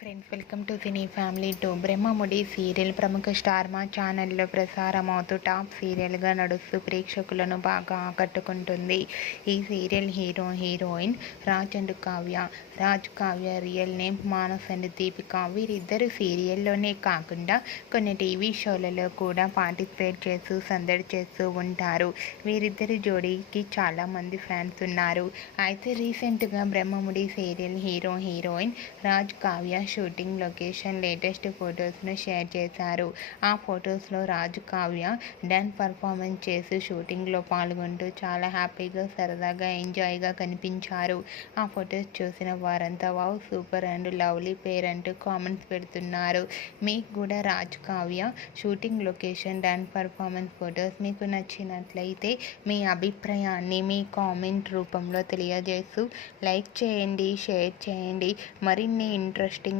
Friends welcome to cine family to Brahmamudi serial ప్రముఖ star Maa ఛానల్లో ప్రసారమవుతూ top సీరియల్గా నడుస్తూ ప్రేక్షకులను బాగా ఆకట్టుకుంటుంది. ఈ serial hero heroine Raj and Kavya. Raj Kavya real name Manas and Deepika. వీరిద్దరు సీరియల్లోనే కాకుండా కొన్ని టీవీ షోలలో కూడా పార్టిసిపేట్ చేస్తూ సందడి చేస్తూ ఉంటారు. వీరిద్దరి జోడీకి చాలామంది ఫ్యాన్స్ ఉన్నారు. అయితే రీసెంట్గా Brahmamudi serial hero heroine Raj Kavya shooting location latest ఫొటోస్ను share చేశారు. ఆ ఫొటోస్లో రాజు కావ్య డాన్స్ పర్ఫార్మెన్స్ చేసి షూటింగ్లో పాల్గొంటూ చాలా హ్యాపీగా సరదాగా ఎంజాయ్గా కనిపించారు. ఆ ఫొటోస్ చూసిన వారంతా wow super and lovely pair అంటూ కామెంట్స్ పెడుతున్నారు. మీకు కూడా Raju Kavya shooting location dance performance photos మీకు నచ్చినట్లయితే మీ అభిప్రాయాన్ని మీ కామెంట్ రూపంలో తెలియజేస్తూ లైక్ చేయండి షేర్ చేయండి. మరిన్ని ఇంట్రెస్టింగ్